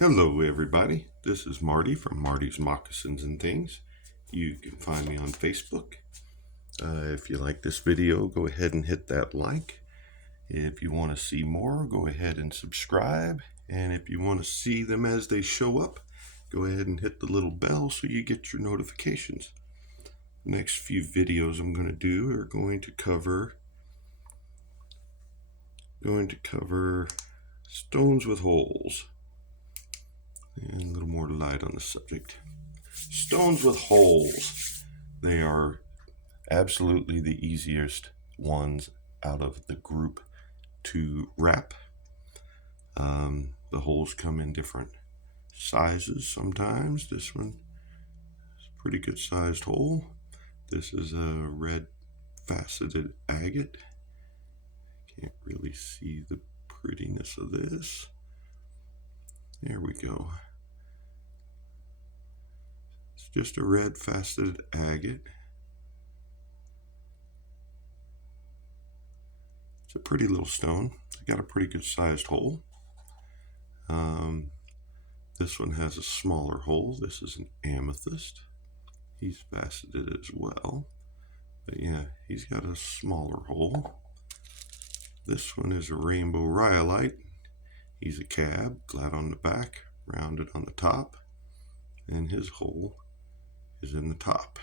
Hello everybody, this is Marty from Marty's Moccasins and Things. You can find me on Facebook. If you like this video, go ahead and hit that like. If you want to see more, go ahead and subscribe. And if you want to see them as they show up, go ahead and hit the little bell so you get your notifications. The next few videos I'm going to do are going to cover stones with holes. And a little more light on the subject. Stones with holes. They are absolutely the easiest ones out of the group to wrap. The holes come in different sizes sometimes. This one is a pretty good sized hole. This is a red faceted agate. Can't really see the prettiness of this. There we go. It's just a red faceted agate. It's a pretty little stone. It's got a pretty good sized hole. This one has a smaller hole. This is an amethyst. He's faceted as well. But yeah, he's got a smaller hole. This one is a rainbow rhyolite. He's a cab, flat on the back, rounded on the top, and his hole is in the top.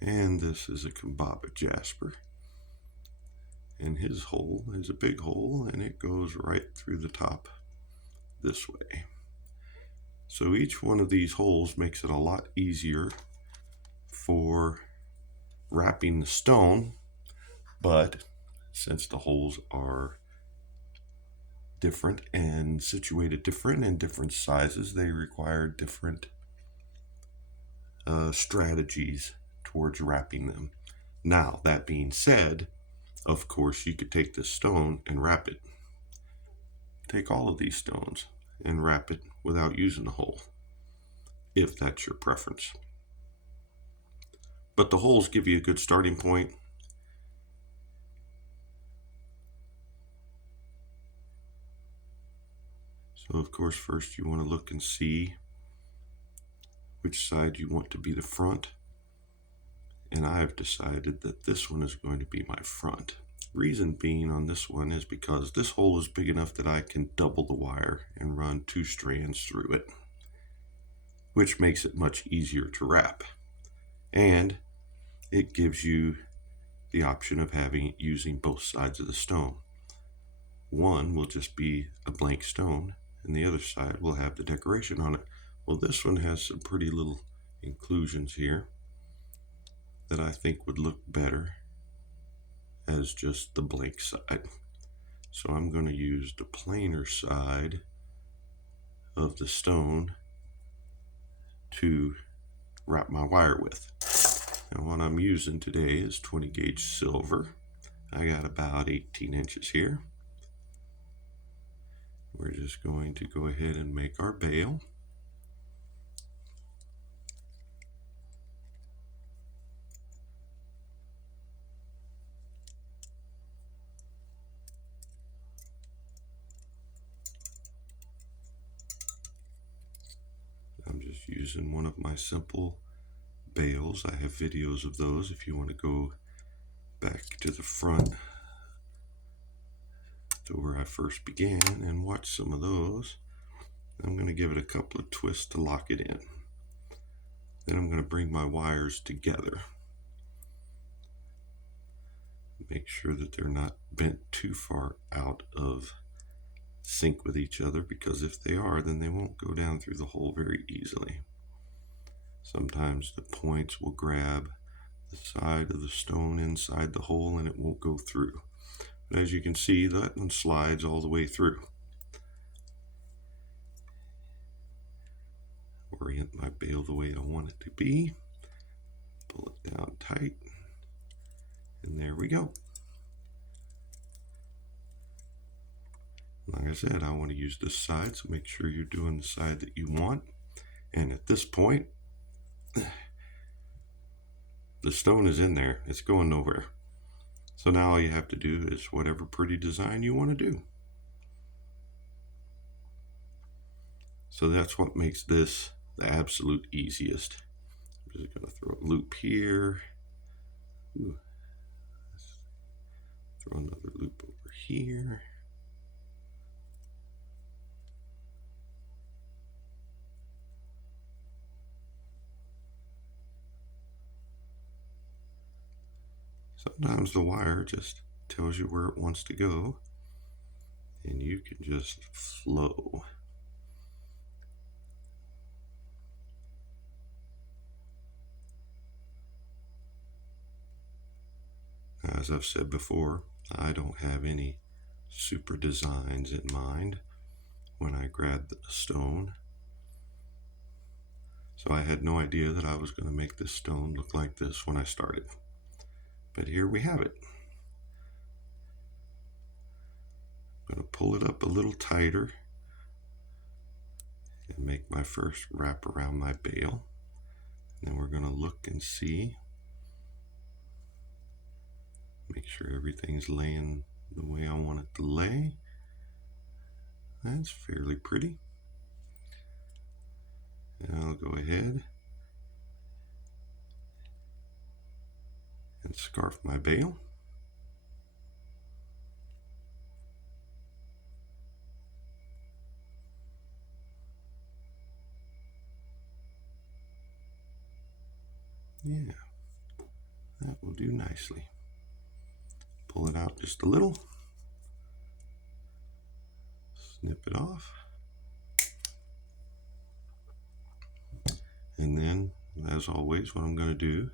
And this is a Kambaba jasper. And his hole is a big hole, and it goes right through the top this way. So each one of these holes makes it a lot easier for wrapping the stone, but since the holes are different and situated different in different sizes, they require different strategies towards wrapping them. Now, that being said, of course, you could take this stone and wrap it. Take all of these stones and wrap it without using the hole, if that's your preference. But the holes give you a good starting point. So of course, first you want to look and see which side you want to be the front. And I've decided that this one is going to be my front. Reason being on this one is because this hole is big enough that I can double the wire and run 2 strands through it, which makes it much easier to wrap. And it gives you the option of using both sides of the stone. One will just be a blank stone, and the other side will have the decoration on it. Well, this one has some pretty little inclusions here that I think would look better as just the blank side. So I'm going to use the plainer side of the stone to wrap my wire with. And what I'm using today is 20 gauge silver. I got about 18 inches here. We're just going to go ahead and make our bail. I'm just using one of my simple bails. I have videos of those if you want to go back to the front to where I first began and watch some of those. I'm going to give it a couple of twists to lock it in. Then I'm going to bring my wires together. Make sure that they're not bent too far out of sync with each other, because if they are, then they won't go down through the hole very easily. Sometimes the points will grab the side of the stone inside the hole and it won't go through. But as you can see, that one slides all the way through. Orient my bail the way I want it to be. Pull it down tight. And there we go. Like I said, I want to use this side, so make sure you're doing the side that you want. And at this point, the stone is in there. It's going nowhere. So now all you have to do is whatever pretty design you want to do. So that's what makes this the absolute easiest. I'm just going to throw a loop here. Ooh. Throw another loop over here. Sometimes the wire just tells you where it wants to go, and you can just flow. As I've said before, I don't have any super designs in mind when I grabbed the stone. So I had no idea that I was going to make this stone look like this when I started. But here we have it. I'm going to pull it up a little tighter and make my first wrap around my bale. And then we're going to look and see. Make sure everything's laying the way I want it to lay. That's fairly pretty. And I'll go ahead and scarf my bale. Yeah, that will do nicely. Pull it out just a little. Snip it off. And then, as always, what I'm going to do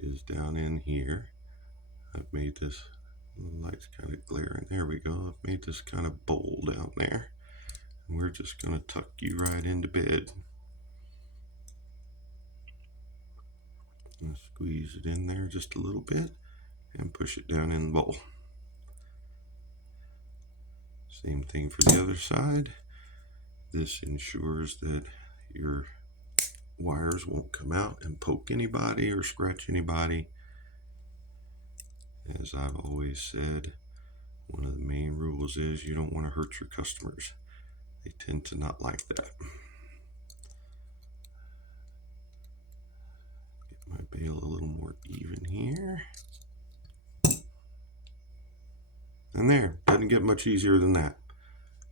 is down in here, I've made this, the light's kind of glaring, there we go, I've made this kind of bowl down there. And we're just going to tuck you right into bed. And squeeze it in there just a little bit and push it down in the bowl. Same thing for the other side. This ensures that your wires won't come out and poke anybody or scratch anybody. As I've always said, one of the main rules is you don't want to hurt your customers. They tend to not like that. Get my bale a little more even here. And there, doesn't get much easier than that.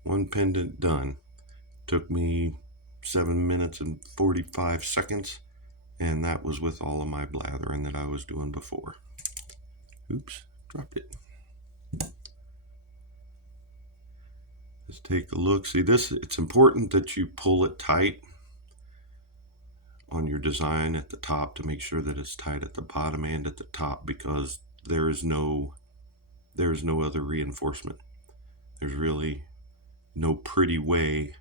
One pendant done. Took me 7 minutes and 45 seconds, and that was with all of my blathering that I was doing before. Oops, dropped it. Let's take a look. See this, it's important that you pull it tight on your design at the top to make sure that it's tight at the bottom and at the top, because there is no other reinforcement. There's really no pretty way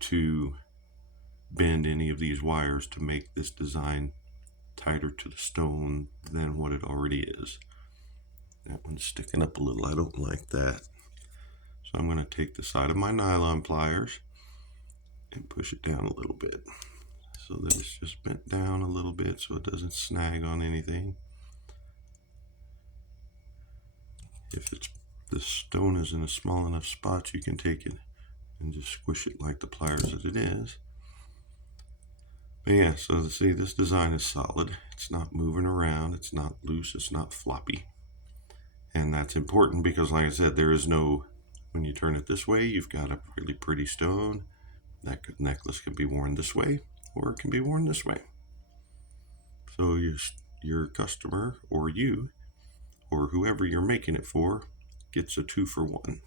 to bend any of these wires to make this design tighter to the stone than what it already is. That one's sticking up a little. I don't like that. So I'm going to take the side of my nylon pliers and push it down a little bit so that it's just bent down a little bit so it doesn't snag on anything. If the stone is in a small enough spot, you can take it and just squish it like the pliers as it is. But yeah, so see, this design is solid. It's not moving around. It's not loose. It's not floppy. And that's important because, like I said, there is no, when you turn it this way, you've got a really pretty stone. That necklace can be worn this way, or it can be worn this way. So your customer, or you, or whoever you're making it for, gets a 2-for-1.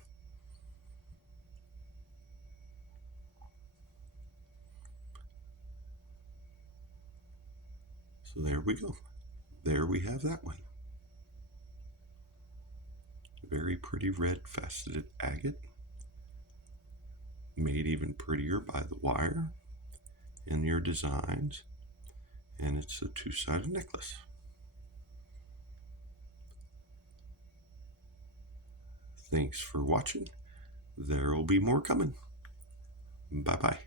So there we go. There we have that one. Very pretty red faceted agate, made even prettier by the wire in your designs, and it's a 2-sided necklace. Thanks for watching. There will be more coming. Bye-bye.